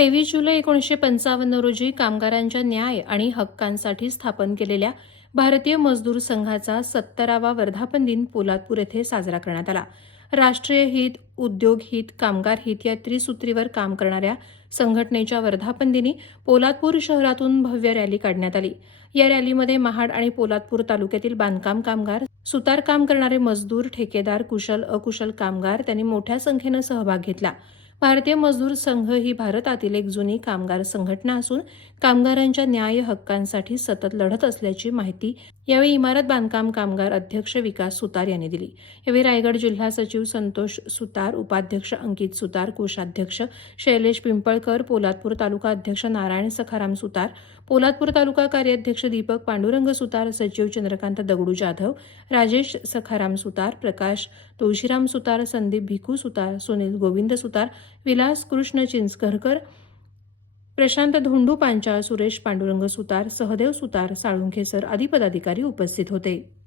तेवीस जुलै एकोणीसशे पंचावन्न रोजी कामगारांच्या न्याय आणि हक्कांसाठी स्थापन केलेल्या भारतीय मजदूर संघाचा सत्तरावा वर्धापन दिन पोलादपूर येथे साजरा करण्यात आला. राष्ट्रीय हित उद्योग हित कामगार हित या त्रिसूत्रीवर काम करणाऱ्या संघटनेच्या वर्धापन दिनी पोलादपूर शहरातून भव्य रॅली काढण्यात आली. या रॅलीमध्ये महाड आणि पोलादपूर तालुक्यातील बांधकाम कामगार सुतार काम करणारे मजदूर ठेकेदार कुशल अकुशल कामगार त्यांनी मोठ्या संख्येनं सहभाग घेतला. भारतीय मजदूर संघ ही भारतातील एक जुनी कामगार संघटना असून कामगारांच्या न्याय हक्कांसाठी सतत लढत असल्याची माहिती यावेळी इमारत बांधकाम कामगार अध्यक्ष विकास सुतार यांनी दिली. यावेळी रायगड जिल्हा सचिव संतोष सुतार उपाध्यक्ष अंकित सुतार कोषाध्यक्ष शैलेश पिंपळकर पोलादपूर तालुका अध्यक्ष नारायण सखाराम सुतार पोलादपूर तालुका कार्याध्यक्ष दीपक पांडुरंग सुतार सचिव चंद्रकांत दगडू जाधव राजेश सखाराम सुतार प्रकाश तुळशीराम सुतार संदीप भिकू सुतार सुनील गोविंद सुतार विलास कृष्ण चिंचकरकर प्रशांत धोंडू पांचाळ सुरेश पांडुरंग सुतार सहदेव सुतार साळुंखे सर आदी पदाधिकारी उपस्थित होते.